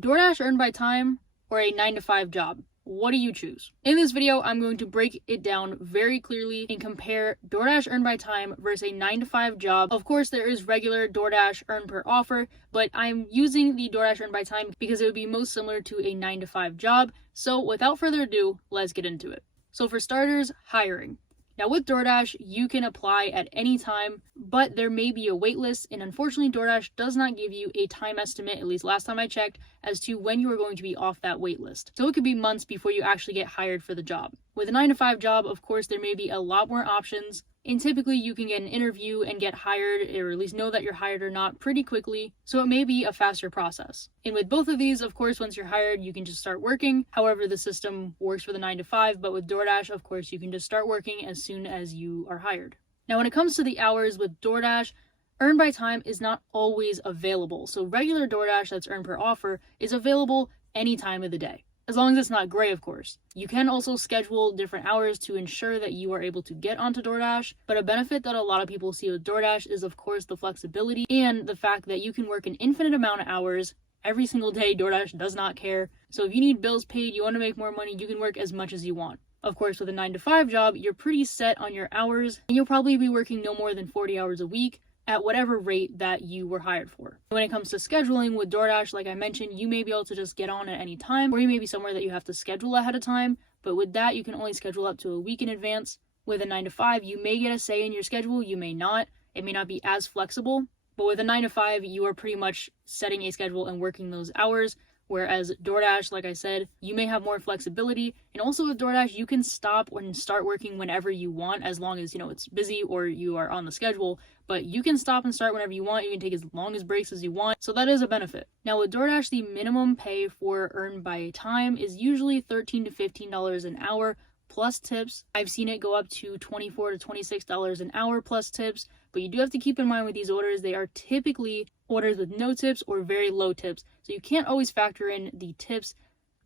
DoorDash earned by time or a 9 to 5 job? What do you choose? In this video, I'm going to break it down very clearly and compare DoorDash earned by time versus a 9 to 5 job. Of course, there is regular DoorDash earn per offer, but I'm using the DoorDash earned by time because it would be most similar to a 9 to 5 job. So without further ado, let's get into it. So for starters, hiring. Now with DoorDash, you can apply at any time, but there may be a wait list, and unfortunately DoorDash does not give you a time estimate, at least last time I checked, as to when you are going to be off that wait list. So it could be months before you actually get hired for the job. With a 9 to 5 job, of course, there may be a lot more options, and typically you can get an interview and get hired, or at least know that you're hired or not, pretty quickly, so it may be a faster process. And with both of these, of course, once you're hired, you can just start working. However, the system works for the 9 to 5, but with DoorDash, of course, you can just start working as soon as you are hired. Now, when it comes to the hours with DoorDash, earn by time is not always available. So regular DoorDash that's earned per offer is available any time of the day, as long as it's not gray, of course. You can also schedule different hours to ensure that you are able to get onto DoorDash, but a benefit that a lot of people see with DoorDash is, of course, the flexibility and the fact that you can work an infinite amount of hours every single day. DoorDash does not care. So if you need bills paid, you want to make more money, you can work as much as you want. Of course, with a 9 to 5 job, you're pretty set on your hours, and you'll probably be working no more than 40 hours a week at whatever rate that you were hired for. When it comes to scheduling with DoorDash, like I mentioned, you may be able to just get on at any time, or you may be somewhere that you have to schedule ahead of time, but with that, you can only schedule up to a week in advance. With a 9 to 5, you may get a say in your schedule, you may not. It may not be as flexible, but with a 9 to 5, you are pretty much setting a schedule and working those hours. Whereas DoorDash, like I said, you may have more flexibility. And also with DoorDash, you can stop and start working whenever you want, as long as, it's busy or you are on the schedule. But you can stop and start whenever you want. You can take as long as breaks as you want. So that is a benefit. Now with DoorDash, the minimum pay for earned by time is usually $13 to $15 an hour plus tips. I've seen it go up to $24 to $26 an hour plus tips. But you do have to keep in mind with these orders, they are typically orders with no tips or very low tips. So you can't always factor in the tips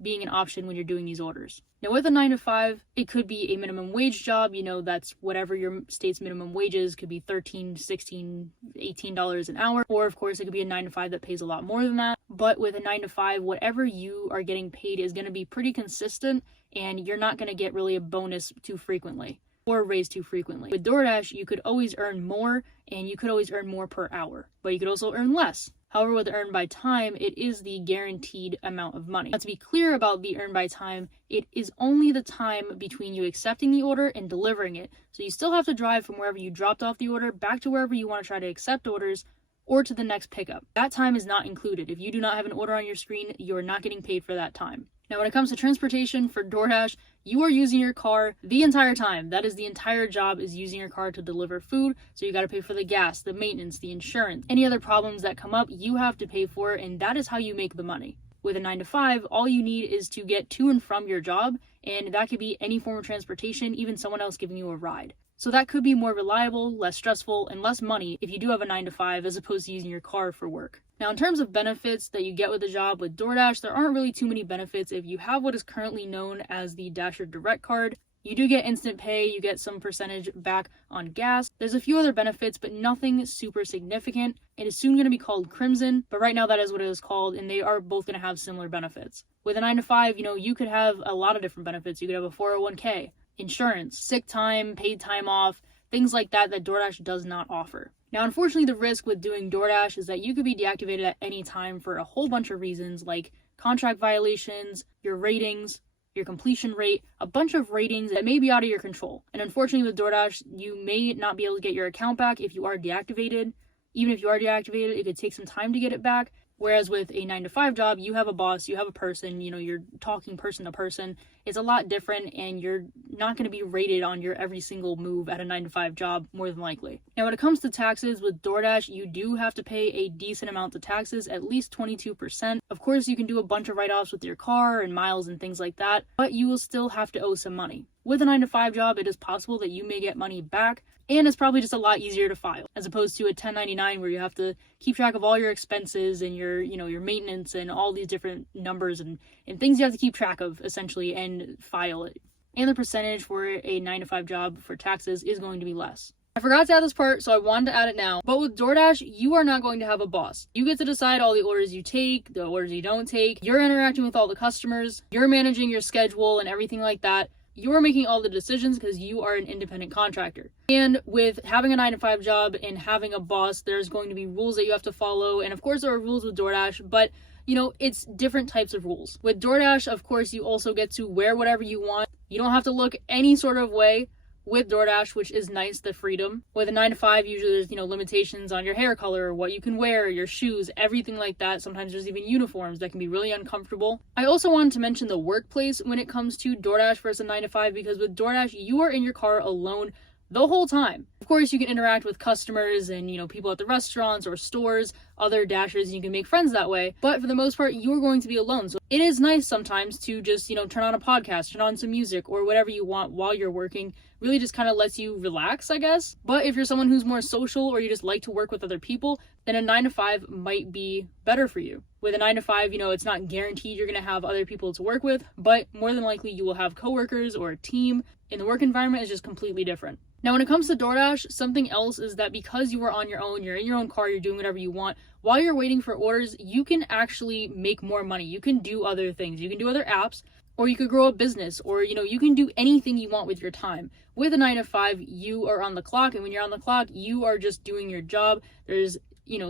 being an option when you're doing these orders. Now with a 9 to 5, it could be a minimum wage job. That's whatever your state's minimum wage is. Could be $13, $16, $18 an hour. Or of course it could be a 9 to 5 that pays a lot more than that. But with a 9 to 5, whatever you are getting paid is going to be pretty consistent, and you're not going to get really a bonus too frequently or raise too frequently. With DoorDash, you could always earn more, and you could always earn more per hour, but you could also earn less. However, with earn by time, it is the guaranteed amount of money. Now, to be clear about the earn by time, it is only the time between you accepting the order and delivering it. So you still have to drive from wherever you dropped off the order back to wherever you want to try to accept orders, or to the next pickup. That time is not included. If you do not have an order on your screen, you are not getting paid for that time. Now, when it comes to transportation for DoorDash, you are using your car the entire time. That is the entire job, is using your car to deliver food. So you got to pay for the gas, the maintenance, the insurance. Any other problems that come up, you have to pay for, and that is how you make the money. With a 9 to 5, all you need is to get to and from your job, and that could be any form of transportation, even someone else giving you a ride. So that could be more reliable, less stressful, and less money if you do have a 9 to 5 as opposed to using your car for work. Now, in terms of benefits that you get with the job with DoorDash, there aren't really too many benefits. If you have what is currently known as the Dasher Direct Card, you do get instant pay, you get some percentage back on gas. There's a few other benefits, but nothing super significant. It is soon going to be called Crimson, but right now that is what it is called, and they are both going to have similar benefits. With a 9 to 5, you could have a lot of different benefits. You could have a 401k, insurance, sick time, paid time off, things like that DoorDash does not offer. Now, unfortunately, the risk with doing DoorDash is that you could be deactivated at any time for a whole bunch of reasons, like contract violations, your ratings, your completion rate, a bunch of ratings that may be out of your control. And unfortunately with DoorDash, you may not be able to get your account back if you are deactivated. Even if you are deactivated, it could take some time to get it back. Whereas with a 9 to 5 job, you have a boss, you have a person, you're talking person to person. It's a lot different, and you're not going to be rated on your every single move at a 9 to 5 job, more than likely. Now, when it comes to taxes with DoorDash, you do have to pay a decent amount of taxes, at least 22%. Of course, you can do a bunch of write-offs with your car and miles and things like that, but you will still have to owe some money. With a 9 to 5 job, it is possible that you may get money back, and it's probably just a lot easier to file, as opposed to a 1099 where you have to keep track of all your expenses and your maintenance and all these different numbers and things you have to keep track of, essentially, and file it. And the percentage for a 9 to 5 job for taxes is going to be less. I forgot to add this part, so I wanted to add it now. But with DoorDash, you are not going to have a boss. You get to decide all the orders you take, the orders you don't take. You're interacting with all the customers. You're managing your schedule and everything like that. You're making all the decisions because you are an independent contractor. And with having a 9-to-5 job and having a boss, there's going to be rules that you have to follow. And of course, there are rules with DoorDash, but you know, it's different types of rules. With DoorDash, of course, you also get to wear whatever you want. You don't have to look any sort of way with DoorDash, which is nice, the freedom. With a 9-to-5, usually there's, limitations on your hair color, what you can wear, your shoes, everything like that. Sometimes there's even uniforms that can be really uncomfortable. I also wanted to mention the workplace when it comes to DoorDash versus a 9-to-5, because with DoorDash, you are in your car alone the whole time. Of course, you can interact with customers and, people at the restaurants or stores, other dashers, and you can make friends that way. But for the most part, you're going to be alone. So it is nice sometimes to just, turn on a podcast, turn on some music or whatever you want while you're working. Really just kind of lets you relax, I guess. But if you're someone who's more social or you just like to work with other people, then a 9-to-5 might be better for you. With a 9-to-5, it's not guaranteed you're going to have other people to work with, but more than likely you will have coworkers or a team, and the work environment is just completely different. Now, when it comes to DoorDash, something else is that because you are on your own, you're in your own car, you're doing whatever you want, while you're waiting for orders, you can actually make more money. You can do other things. You can do other apps, or you could grow a business, or, you can do anything you want with your time. With a 9-to-5, you are on the clock, and when you're on the clock, you are just doing your job. There's,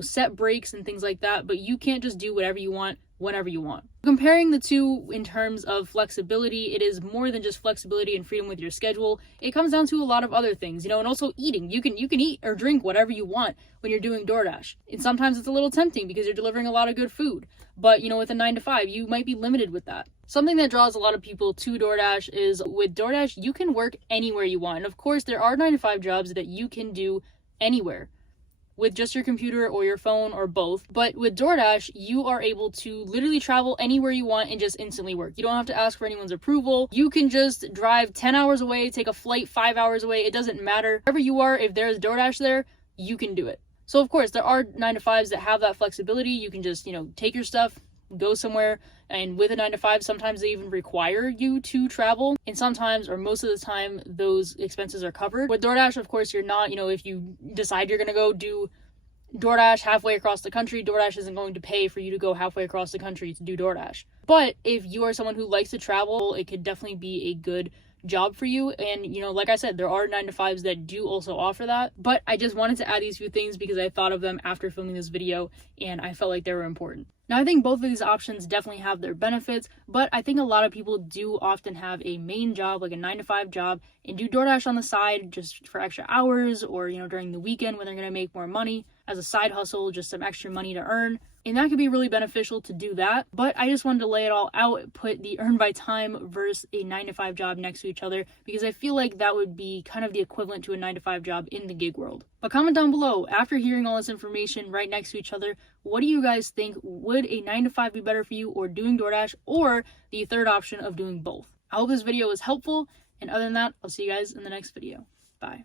set breaks and things like that, but you can't just do whatever you want whenever you want. Comparing the two in terms of flexibility, it is more than just flexibility and freedom with your schedule. It comes down to a lot of other things, and also eating. You can eat or drink whatever you want when you're doing DoorDash. And sometimes it's a little tempting because you're delivering a lot of good food. But, with a 9-to-5, you might be limited with that. Something that draws a lot of people to DoorDash is with DoorDash, you can work anywhere you want. And of course, there are 9-to-5 jobs that you can do anywhere with just your computer or your phone or both. But with DoorDash, you are able to literally travel anywhere you want and just instantly work. You don't have to ask for anyone's approval. You can just drive 10 hours away, take a flight 5 hours away. It doesn't matter. Wherever you are, if there's DoorDash there, you can do it. So of course, there are 9-to-5s that have that flexibility. You can just, take your stuff, go somewhere. And with a 9-to-5, sometimes they even require you to travel. And sometimes, or most of the time, those expenses are covered. With DoorDash, of course, you're not, if you decide you're going to go do DoorDash halfway across the country, DoorDash isn't going to pay for you to go halfway across the country to do DoorDash. But if you are someone who likes to travel, it could definitely be a good job for you. And like I said, there are 9-to-5s that do also offer that, but I just wanted to add these few things because I thought of them after filming this video and I felt like they were important. Now, I think both of these options definitely have their benefits, but I think a lot of people do often have a main job, like a 9-to-5 job, and do DoorDash on the side just for extra hours or, during the weekend when they're going to make more money as a side hustle, just some extra money to earn. And that could be really beneficial to do that. But I just wanted to lay it all out, put the earn by time versus a 9-to-5 job next to each other, because I feel like that would be kind of the equivalent to a 9-to-5 job in the gig world. But comment down below, after hearing all this information right next to each other, what do you guys think? Would a 9-to-5 be better for you, or doing DoorDash, or the third option of doing both? I hope this video was helpful, and other than that, I'll see you guys in the next video. Bye.